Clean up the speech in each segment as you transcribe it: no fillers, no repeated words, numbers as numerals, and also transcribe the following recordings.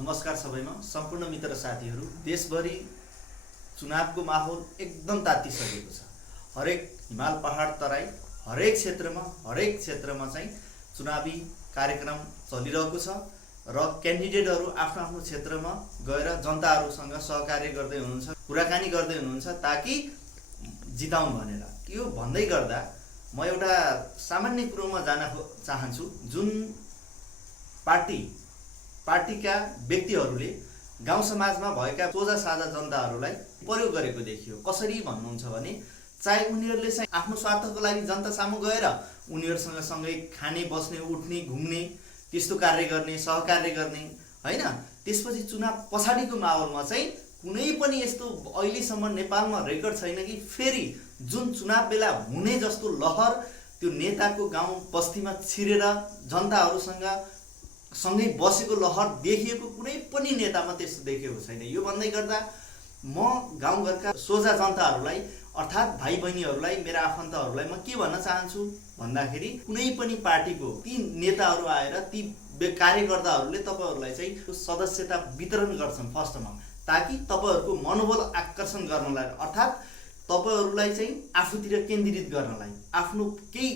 नमस्कार सबैमा सम्पूर्ण मित्र साथीहरू। देशभरि चुनावको माहौल एकदम तातिसकेको छ। हरेक हिमाल पहाड तराई हरेक क्षेत्रमा चाहिँ चुनावी कार्यक्रम चलिरहेको छ र क्यान्डिडेटहरू आफ्नो आफ्नो क्षेत्रमा गएर जनताहरूसँग सहकार्य गर्दै हुनुहुन्छ, कुराकानी गर्दै हुनुहुन्छ ताकि जिताउन् भनेर। यो भन्दै गर्दा म एउटा सामान्य कुरोमा जान चाहन्छु। जुन पार्टीका व्यक्तिहरूले गाउँ समाजमा भएका सोझा साझा जनताहरूलाई प्रयोग गरेको देखियो। कसरी भन्नुहुन्छ भने, चाहे उनीहरूले चाहिँ आफ्नो स्वार्थको लागि जनता सामु गएर उनीहरूसँग सँगै खाने, बस्ने, उठ्ने, घुम्ने, त्यस्तो कार्य गर्ने, सहकार्य गर्ने, हैन। त्यसपछि चुनाव पछाडिको माहौलमा चाहिँ कुनै पनि यस्तो अहिलेसम्म नेपालमा रेकर्ड छैन कि फेरि जुन चुनाव बेला हुने जस्तो लहर त्यो नेताको गाउँ बस्तीमा छिरेर जनताहरूसँग सँगै बसेको लहर देखिएको कुनै पनि नेतामा त्यस्तो देखेको छैन। यो भन्दै गर्दा म गाउँघरका सोझा जनताहरूलाई अर्थात् भाइ बहिनीहरूलाई, मेरा आफन्तहरूलाई म के भन्न चाहन्छु भन्दाखेरि, कुनै पनि पार्टीको ती नेताहरू आएर ती कार्यकर्ताहरूले तपाईहरूलाई चाहिँ सदस्यता वितरण गर्छन् फर्स्टमा, ताकि तपाईहरूको मनोबल आकर्षण गर्नलाई, अर्थात् तपाईहरूलाई चाहिँ आफूतिर केन्द्रित गर्नलाई आफ्नो केही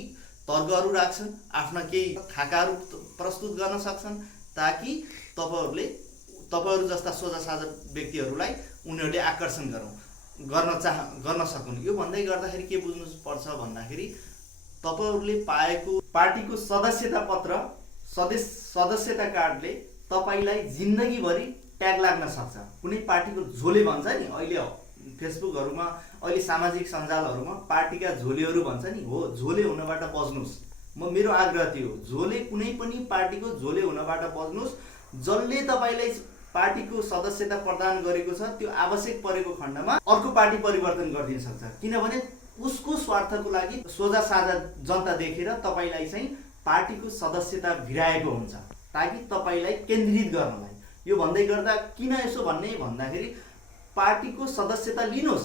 तर्कहरू राख्छन्, आफ्ना केही खाकाहरू प्रस्तुत गर्न सक्छन्, ताकि तपाईहरू जस्ता सोझा साझा व्यक्तिहरूलाई उनीहरूले आकर्षण गर्न सकुन्। यो भन्दै गर्दाखेरि के बुझ्नु पर्छ भन्दाखेरि, तपाईहरूले पाएको पार्टीको सदस्यता पत्र, सदस्यता कार्डले तपाईलाई जिन्दगीभरि ट्याग लाग्न सक्छ। कुनै पार्टीको झोले भन्छ नि, अहिले फेसबुकहरूमा, अहिले सामाजिक सञ्जालहरूमा पार्टीका झोलेहरू भन्छ नि, हो झोले हुनबाट बच्नुहोस्। मेरो आग्रह त्यो हो, झोले कुनै पनि पार्टीको झोले हुनबाट बच्नुहोस्। जसले तपाईलाई पार्टीको सदस्यता प्रदान गरेको छ त्यो आवश्यक परेको खण्डमा अर्को पार्टी परिवर्तन गरिदिन सक्छ, किनभने उसको स्वार्थको लागि सोझा साझा जनता देखेर तपाईलाई चाहिँ पार्टीको सदस्यता भिराएको हुन्छ, ताकि तपाईलाई केन्द्रित गर्नलाई। यो भन्दै गर्दा किन यसो भन्दाखेरि, पार्टीको सदस्यता लिनुहोस्,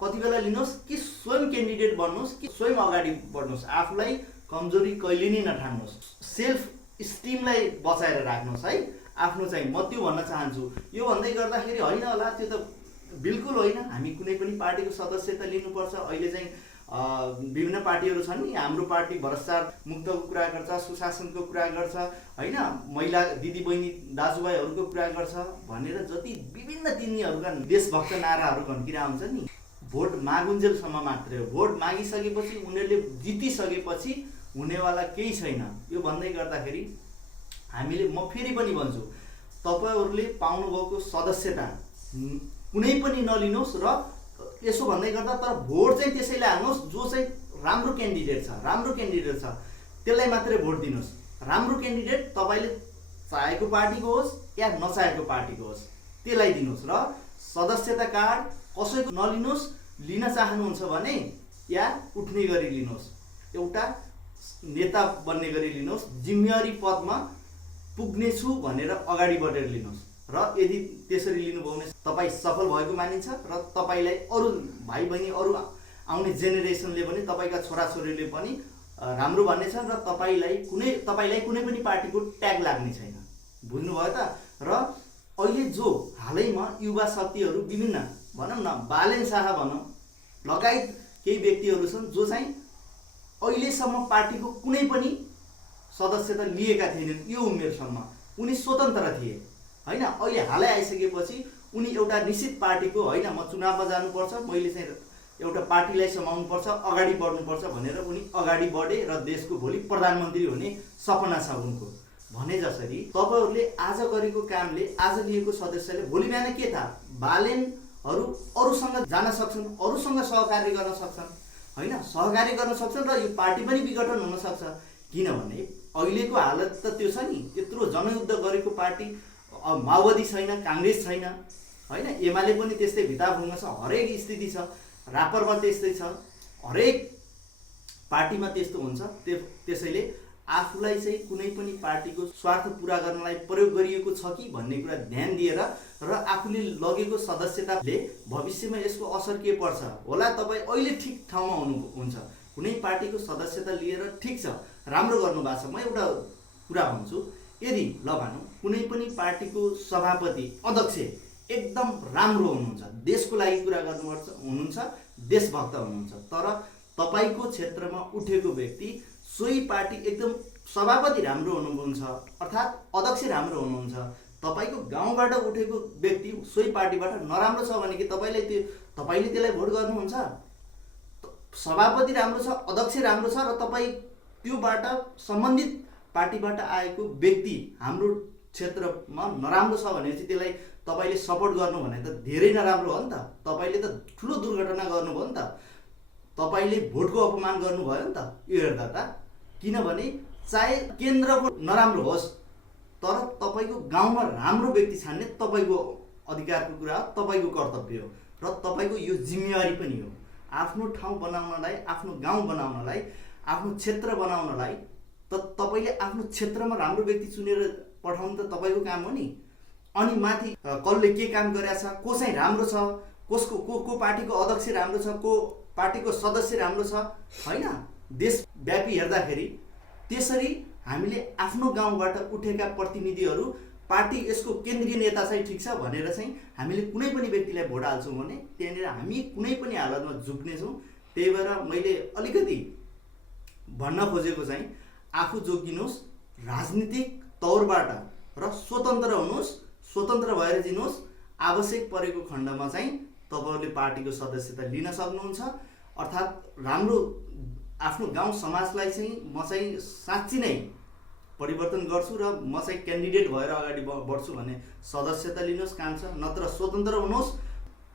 कति बेला लिनुहोस् कि स्वयं क्यान्डिडेट बन्नुहोस् कि स्वयं अगाडि बढ्नुहोस्। आफूलाई कमजोरी कहिले नै नठान्नुहोस्, सेल्फ स्टिमलाई बचाएर राख्नुहोस् है आफ्नो चाहिँ। म त्यो भन्न चाहन्छु। यो भन्दै गर्दाखेरि होइन होला, त्यो त बिल्कुल होइन, हामी कुनै पनि पार्टीको सदस्यता लिनुपर्छ। अहिले चाहिँ विभिन्न पार्टीहरू छन् नि, हाम्रो पार्टी भ्रष्टाचार मुक्तको कुरा गर्छ, सुशासनको कुरा गर्छ, होइन, महिला दिदीबहिनी दाजुभाइहरूको कुरा गर्छ भनेर जति विभिन्न तिनीहरूका देशभक्त नाराहरू घन्किरा हुन्छ नि, भोट मागुन्जेलसम्म मात्रै हो। भोट मागिसकेपछि उनीहरूले जितिसकेपछि हुनेवाला केही छैन। यो भन्दै गर्दाखेरि म फेरि पनि भन्छु, तपाईहरूले पाउनुभएको सदस्यता कुनै पनि नलिनुहोस् र यसो भन्दै गर्दा तर भोट चाहिँ त्यसैले हाल्नुहोस् जो चाहिँ राम्रो क्यान्डिडेट छ त्यसलाई मात्रै भोट दिनुहोस्। राम्रो क्यान्डिडेट तपाईँले चाहेको पार्टीको होस् या नचाहेको पार्टीको होस् त्यसलाई दिनुहोस्। र सदस्यता कार्ड कसैको नलिनुहोस्, लिन चाहनुहुन्छ भने या उठ्ने गरी लिनुहोस्, एउटा नेता बन्ने गरी लिनुहोस्, जिम्मेवारी पदमा पुग्नेछु भनेर अगाडि बढेर लिनुहोस्। र यदि त्यसरी लिनुभयो भने तपाईँ सफल भएको मानिन्छ र तपाईँलाई अरू भाइ बहिनी, अरू आउने जेनेरेसनले पनि, तपाईँका छोराछोरीले पनि राम्रो भन्नेछन् र तपाईँलाई कुनै पनि पार्टीको ट्याग लाग्ने छैन। बुझ्नुभयो त? र अहिले जो हालैमा युवा शक्तिहरू विभिन्न, भनौँ न बालेन शाह भनौँ लगायत केही व्यक्तिहरू छन् जो चाहिँ अहिलेसम्म पार्टीको कुनै पनि सदस्यता लिएका थिएनन्। यो उमेरसम्म उनी स्वतन्त्र थिए, होइन। अहिले हालै आइसकेपछि उनी एउटा निश्चित पार्टीको, होइन म चुनावमा जानुपर्छ, मैले चाहिँ एउटा पार्टीलाई समाउनुपर्छ, अगाडि बढ्नुपर्छ भनेर उनी अगाडि बढे र देशको भोलि प्रधानमन्त्री हुने सपना छ उनको। भने जसरी तपाईहरूले आज गरेको कामले, आज लिएको सदस्यले भोलि बिहान के थाहा, बालेनहरू अरूसँग जान सक्छन्, अरूसँग सहकार्य गर्न सक्छन्, होइन, सहकार्य गर्न सक्छन् र यो पार्टी पनि विघटन हुन सक्छ। किनभने अहिलेको हालत त त्यो छ नि, त्यत्रो जनयुद्ध गरेको पार्टी माओवादी छैन, काङ्ग्रेस छैन, होइन, एमाले पनि त्यस्तै भिताभुङ्ग छ, हरेक स्थिति छ, रापरमा त्यस्तै छ, हरेक पार्टीमा त्यस्तो हुन्छ। त्यसैले आफूलाई चाहिँ कुनै पनि पार्टीको स्वार्थ पुरा गर्नलाई प्रयोग गरिएको छ कि भन्ने कुरा ध्यान दिएर र आफूले लगेको सदस्यताले भविष्यमा यसको असर के पर्छ होला। तपाईँ अहिले ठिक ठाउँमा हुनुहुन्छ, कुनै पार्टीको सदस्यता लिएर ठिक छ, राम्रो गर्नुभएको छ। म एउटा कुरा भन्छु, यदि ल भनौँ कुनै पनि पार्टीको सभापति अध्यक्ष एकदम राम्रो हुनुहुन्छ, देशको लागि कुरा गर्नुपर्छ हुनुहुन्छ, देशभक्त हुनुहुन्छ, तर तपाईँको क्षेत्रमा उठेको व्यक्ति सोही पार्टी एकदम सभापति राम्रो हुनुहुन्छ अर्थात् अध्यक्ष राम्रो हुनुहुन्छ, तपाईँको गाउँबाट उठेको व्यक्ति सोही पार्टीबाट नराम्रो छ भने कि तपाईँले त्यसलाई भोट गर्नुहुन्छ? सभापति राम्रो छ, अध्यक्ष राम्रो छ र तपाईँ त्योबाट सम्बन्धित पार्टीबाट आएको व्यक्ति हाम्रो क्षेत्रमा नराम्रो छ भनेपछि त्यसलाई तपाईँले सपोर्ट गर्नु भने त धेरै नराम्रो हो नि त। तपाईँले त ठुलो दुर्घटना गर्नुभयो नि त, तपाईँले भोटको अपमान गर्नुभयो नि त यो हेर्दा त। किनभने चाहे केन्द्रको नराम्रो होस् तर तपाईँको गाउँमा राम्रो व्यक्ति छान्ने तपाईँको अधिकारको कुरा हो, तपाईँको कर्तव्य हो र तपाईँको यो जिम्मेवारी पनि हो। आफ्नो ठाउँ बनाउनलाई, आफ्नो गाउँ बनाउनलाई, आफ्नो क्षेत्र बनाउनलाई त तपाईँले आफ्नो क्षेत्रमा राम्रो व्यक्ति चुनेर पठाउनु त तपाईँको काम हो नि। अनि माथि कसले के काम गरेछ, को चाहिँ राम्रो छ, को पार्टीको अध्यक्ष राम्रो छ, को पार्टीको सदस्य राम्रो छ, होइन? देशव्यापी हेर्दाखेरि त्यसरी हामीले आफ्नो गाउँबाट उठेका प्रतिनिधिहरू पार्टी यसको केन्द्रीय नेता चाहिँ ठिक छ भनेर चाहिँ हामीले कुनै पनि व्यक्तिलाई भोट हाल्छौँ भने त्यहाँनिर हामी कुनै पनि हालतमा झुक्नेछौँ। त्यही भएर मैले अलिकति भन्न खोजेको चाहिँ आफू जोगिनुहोस्, राजनीतिक तौरबाट र स्वतन्त्र हुनुहोस्, स्वतन्त्र भएर जिनुहोस्। आवश्यक परेको खण्डमा चाहिँ तपाईँहरूले पार्टीको सदस्यता लिन सक्नुहुन्छ। अर्थात् राम्रो आफ्नो गाउँ समाजलाई चाहिँ म चाहिँ साँच्ची नै परिवर्तन गर्छु र म चाहिँ क्यान्डिडेट भएर अगाडि बढ्छु भने सदस्यता लिनुहोस्, काम छ। नत्र स्वतन्त्र हुनुहोस्,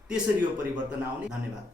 त्यसरी यो परिवर्तन आउने। धन्यवाद।